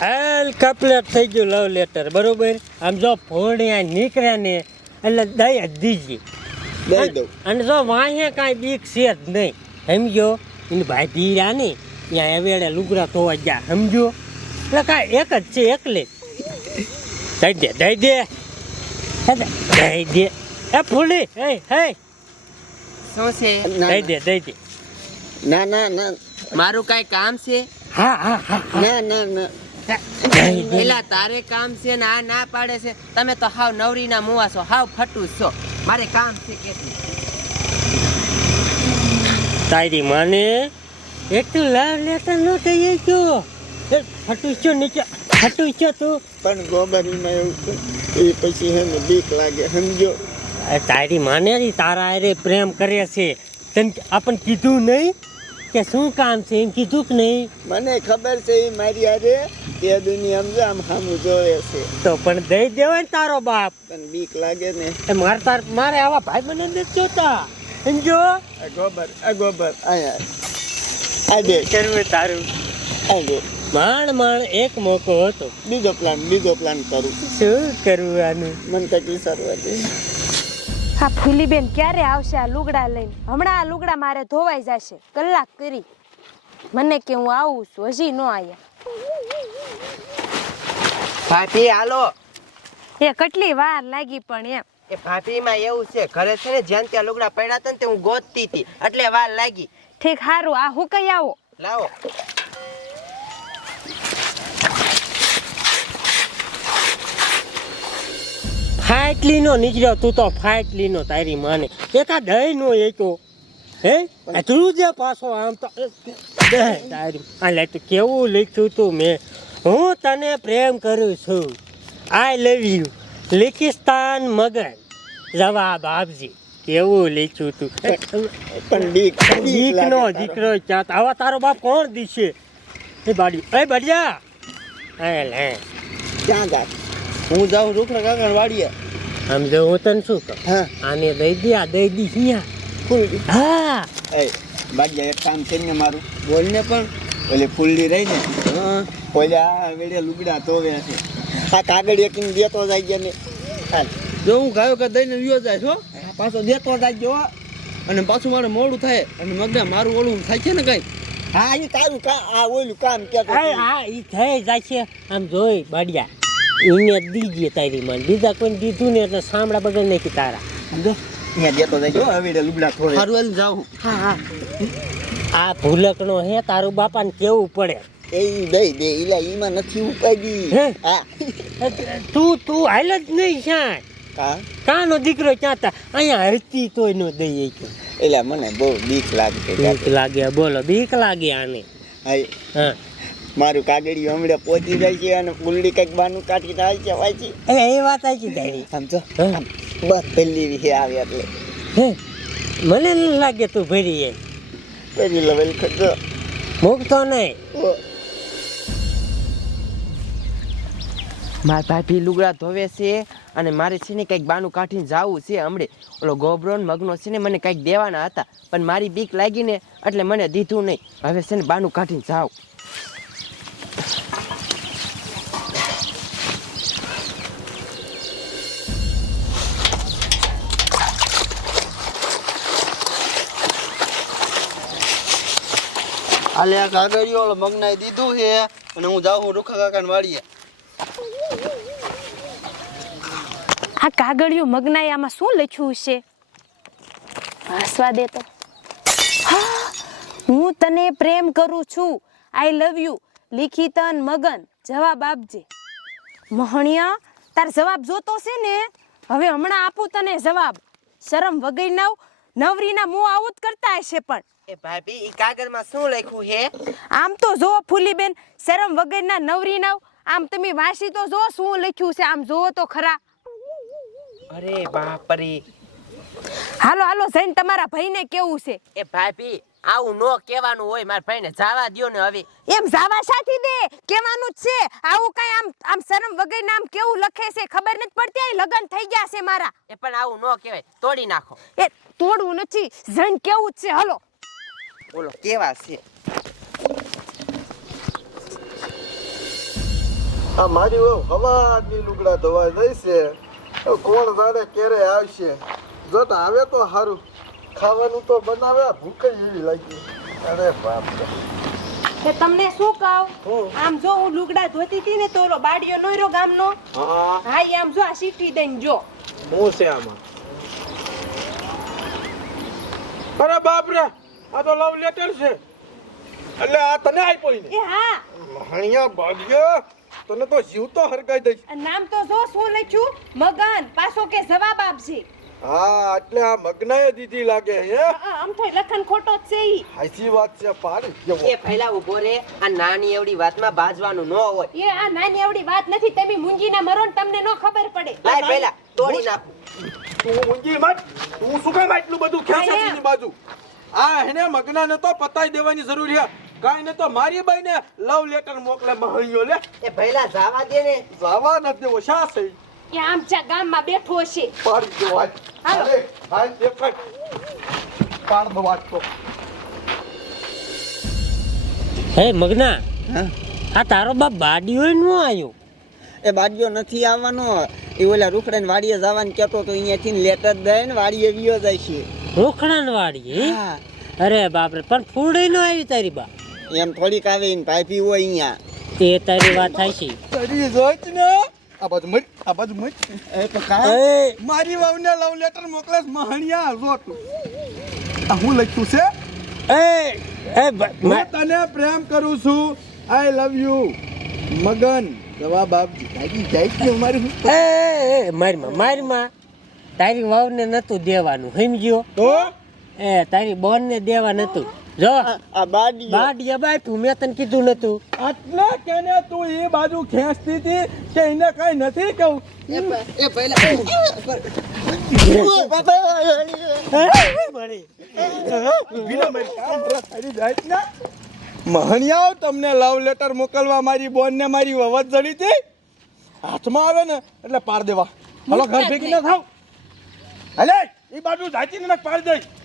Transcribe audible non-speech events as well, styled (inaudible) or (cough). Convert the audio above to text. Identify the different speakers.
Speaker 1: હાલ કપલેટ થઈ ગયું લવ લેટર બરોબર? આમ જો ફોડિયા નીકળ્યા ને એટલે દઈ જ દીજી.
Speaker 2: દઈ દઉં.
Speaker 1: અને જો વાંહે કાંઈ બીક છે જ નહીં. સમજો? એને ભાઈ પીર્યા ને ત્યાં એવેડે લુગડા ધોવા ગયા સમજો? એટલે કાંઈ એક જ છે એકલે. દઈ દે દઈ દે. હે દઈ દે. એ ફૂલી હે હે.
Speaker 3: શું છે?
Speaker 1: દઈ દે દઈ દે.
Speaker 2: ના ના ના.
Speaker 3: મારું કાંઈ કામ છે?
Speaker 1: હા હા હા.
Speaker 2: ના ના ના. (laughs)
Speaker 3: પેલા તારે કામ છે ને આ ના પાડે છે. તમે તો હાવ નવરીના મુવા છો હાવ ફટુસ છો. મારે કામ છે કે
Speaker 1: તારી માને એટલું તો લાવ લેટર નો થઈ ગયો ફટું છો નીચે ફટું છો તું?
Speaker 2: પણ ગોબરીમાં એવું છે એ પછી હે ને બીક લાગે સમજો.
Speaker 1: આ તારી માને તારા હારે પ્રેમ કરે છે. તને આપણને કીધું નહીં કે શું કામ છે એમ કીધું કે નહીં?
Speaker 2: મને ખબર છે એ મારી હારે તે દુનિયામાં જો આમ સામું જોવે છે.
Speaker 1: તો પણ દઈ દેવાય ને તારો બાપ.
Speaker 2: પણ બીક લાગે ને?
Speaker 1: એ મારે તાર મારે આવા ભાઈ મને નથી જોતા. સમજો
Speaker 2: ગોબર આ ગોબર અહીંયા આ દે.
Speaker 1: કરવું તારું?
Speaker 2: આ દે.
Speaker 1: માણ માણ એક મોકો હતો.
Speaker 2: બીજો પ્લાન બીજો પ્લાન કરું.
Speaker 1: શું કરવું આનું?
Speaker 2: મન કેટલી સરવા દે
Speaker 4: હા ફૂલીબેન ક્યારે આવશે આ લુગડા લઈને? હમણાં આ લુગડા મારે ધોવાઈ જશે. કલાક કરી. મને કે હું આવું છું હજી ન આવ્યા
Speaker 3: ભાભી હાલો.
Speaker 4: એ કેટલી વાર લાગી પણ એમ.
Speaker 3: એ ભાભીમાં એવું છે ઘરે છે ને જ્યાં ત્યાં લુગડા પડ્યા હતા ને તે હું ગોતતી હતી. એટલે વાર લાગી.
Speaker 4: ઠીક સારું આ હું કઈ આવો?
Speaker 3: લાવો.
Speaker 1: ફાટલી નો નીકળ્યો તું તો ફાટલી નો તારી માને. એકા દહી નો એકો. હે? તું જે પાછો આમ તો તારી આ લે કેવું લખ્યું તું મેં? હું તને પ્રેમ કરું છું. આઈ લવ યુ લિખિસ્તાન મગન. જવાબ આપજી. કેવું લીખ્યું તું?
Speaker 2: પણ બીક
Speaker 1: દીક
Speaker 2: લાગે
Speaker 1: નો દીકરો ચાત આવા તારો બાપ કોણ દીશે? એ બાડી એ બડિયા હે લે
Speaker 2: ક્યાં જા
Speaker 5: હું જાઉં રૂખડા કાકા વાડીએ.
Speaker 1: આમ જો હું તને શું કહું? આને દઈ દે આ દઈ દી અહીંયા હા.
Speaker 2: એ બાડિયા એક કામ છે ને મારું.
Speaker 5: બોલને પણ.
Speaker 2: ઓલી ફૂલડી રહી ને
Speaker 5: હા
Speaker 2: ઓલા વેડે લુગડા ધોવે છે. આ કાગળ એક દેતો જાય ગયા ને.
Speaker 5: જો હું ગાયો કે દઈને વિયો જાય છો?
Speaker 2: પાછો દેતો જાય ગયો
Speaker 5: અને પાછું મારે મોડું થાય અને મગને મારું ઓલું થાય છે ને કઈ?
Speaker 2: હા એ તારું કા આ ઓલું કામ કે
Speaker 1: હા એ ઈ થઈ જાય છે. આમ જોઈ બાડિયા. એને દીજે તારી મન. બીજા કોઈને દીધું ને એટલે સાંભળા બગડ નાખી તારા.
Speaker 2: સમજો અહીંયા દેતો જાય જો હવે વેડે લુગડા થોડું
Speaker 5: સારું જાઉં
Speaker 1: હા હા. આ ભૂલકનો હે તારું બાપાને કેવું પડે?
Speaker 2: એ દઈ દે ઈલા ઈમાં નથી ઉપાડી.
Speaker 1: હે? તું તું હાલ જ નહીં ક્યાં
Speaker 2: કા?
Speaker 1: કાનો દીકરો ક્યાં તા? અહીંયા હરતી તોય નો દઈએ કે.
Speaker 2: એલા મને બહુ બીક લાગે
Speaker 1: બીક લાગે બોલો બીક લાગે આને. હા.
Speaker 2: મારું કાગળિયું હમણાં પહોંચી જાય છે અને ફૂલડી કંઈક બાનું કાઢી થાય છે વાંચી
Speaker 1: અરે એ વાત આવી તારી.
Speaker 2: સમજો બસ પહેલી વિશે આવે એટલે.
Speaker 1: હે? મને ન લાગે તું ભરી એ.
Speaker 2: પહેલી લેવલ ખર્ચો
Speaker 1: મૂકતો નહીં
Speaker 3: મારા ભાભી લુગડા ધોવે છે અને મારે છે ને કંઈક બાનું કાઢીને જાવું છે હમણે. ઓલો ગોબરો ને મગનો છે ને મને કંઈક દેવાના હતા પણ મારી બીક લાગી ને એટલે મને દીધું નહીં. હવે છે ને બાનું કાઢીને જાવ
Speaker 5: હાલે આ કાગળિયો ઓલો મગનાએ દીધું છે અને હું જાઉં રૂખા કાકાને વાળીએ.
Speaker 4: આ કાગળિયું મગનાઈ આમાં શું લખ્યું છે? હસવા દે તો. હું તને પ્રેમ કરું છું. આઈ લવ યુ લિખિતન મગન, જવાબ આપજે. મોહણિયા, તાર જવાબ જોતો છે ને? હવે હમણાં આપું તને જવાબ. શરમ વગર નવ, નવરીના મોં આવું જ કરતા હશે પણ.
Speaker 3: એ ભાભી ઈ કાગળમાં શું લખ્યું હે
Speaker 4: આમ તો જો ફૂલીબેન શરમ વગરના નવરી નાવ આમ તમે વાંચી તો જો શું લખ્યું છે? આમ જોવો તો ખરા.
Speaker 3: અરે બાપરે.
Speaker 4: હાલો હાલો જઈને તમારા ભાઈને કેવું છે?
Speaker 3: એ ભાભી આવું નો કહેવાનું હોય મારા ભાઈને જાવા દ્યો ને હવે.
Speaker 4: એમ જાવા સાથી દે? કેવાનું જ છે. આવું કઈ આમ આમ શરમ વગર નામ કેવું લખે છે? ખબર નથી પડતી? આ લગન થઈ ગયા છે મારા.
Speaker 3: એ પણ આવું નો કહેવાય. તોડી નાખો.
Speaker 4: એ તોડવું નથી. જણ કેવું જ છે? હલો.
Speaker 3: બોલો કેવા છે?
Speaker 6: આ મારી વહુ હવાની લુગડા ધોવા જઈશે હવે કોણ જાણે ક્યારે આવશે? જો તો આવે તો સારું. ખાવાનું તો બનાવે ભૂખ જ એવી લાગી. અરે બાપ રે.
Speaker 4: કે તમને શું કહું?
Speaker 6: હું?
Speaker 4: આમ જો હું લુગડા ધોતી હતી ને તો ઓલો બાડિયો નોયરો ગામનો?
Speaker 6: હા.
Speaker 4: હા આમ જો આ સીટી દઈને જો.
Speaker 6: હું છે આમાં? અરે બાપ રે આ તો લવ લેટર છે. એટલે આ તને આપ્યો
Speaker 4: એ હા.
Speaker 6: હણિયા ભાગ્યો તને તો જીવ તો હરગાઈ દઈશ.
Speaker 4: નામ તો જો શું લખ્યું? મગન પાછો કે જવાબ આપજે.
Speaker 6: હા એટલે આ મગનાએ દીધી લાગે હે.
Speaker 4: આમ તો લખન ખોટો જ છે ઈ.
Speaker 6: હાચી વાત છે પાર કેવો
Speaker 3: એ પહેલા ઊભો રે આ નાની એવડી વાતમાં બાજવાનું ન હોય.
Speaker 4: એ આ નાની એવડી વાત નથી તમે મરો ને તમને ન ખબર પડે.
Speaker 3: લાય પહેલા તોડી નાખું.
Speaker 6: તું મુંજી મત તું શું કામ આટલું બધું ખેંચે બાજુ? આ એને મગનાને તો પતાઈ દેવાની જરૂર છે. કાઈ ને તો મારી બાઈને લવ લેટર મોકલે મહણિયો લે.
Speaker 3: એ પહેલા જવા દે ને.
Speaker 6: જવા નથી દેવો શા છે? ઈ?
Speaker 4: એ આમ ચા ગામમાં બેઠો છે
Speaker 6: પાડ દો
Speaker 4: વાત
Speaker 6: અરે હાલ દેખાય. પાડ દો વાત તો.
Speaker 1: હે મગના. આ તારો બાપ બાડીઓ નો આવ્યો
Speaker 2: એ બાડીઓ નથી આવવાનો. એ ઓલા રૂખડે વાડીએ જવાનું કહેતો તો અહીંયાથી લેટર દઈને વાડીએ વિયો જાય છે.
Speaker 1: રોખડાન વાળી
Speaker 2: હા.
Speaker 1: અરે બાપરે પણ ફૂડી નો આવી તારી બા.
Speaker 2: એમ થોડીક આવે ને ભાભી હોય અહીંયા.
Speaker 1: એ તારી વાત થાય છે.
Speaker 6: તારી જોઈ ને? આ બાજુ મત આ બાજુ મત
Speaker 2: એ તો કા
Speaker 1: એ.
Speaker 6: મારી વહુને લવ લેટર મોકલેસ મહણિયા રોટ આ હું લખ્યું છે?
Speaker 1: એ એ મેં
Speaker 6: હું તને પ્રેમ કરું છું. આઈ લવ યુ મગન જવાબ આપજી. ભાગી જાય છે મારી
Speaker 1: એ એ, મારી માં મારી માં. તારી વહુને નતું દેવાનું સમજ્યો
Speaker 6: તો
Speaker 1: એ તારી બોન ને દેવા નતું જો
Speaker 2: આ બાડી
Speaker 1: બાડિયા બાપ્યું મેં તને કીધું નતું
Speaker 6: આટલે કેને તું એ બાજુ ખેંચતી હતી કે એને કઈ નથી કહું મહણિયાઓ તમને લવ લેટર મોકલવા મારી બોન ને મારી વવત જડી હતી હાથમાં આવે ને એટલે પાર દેવા હલો ઘર ભેગી ના થાવ હલે એ બાજુ જાચીને પાડી દઈ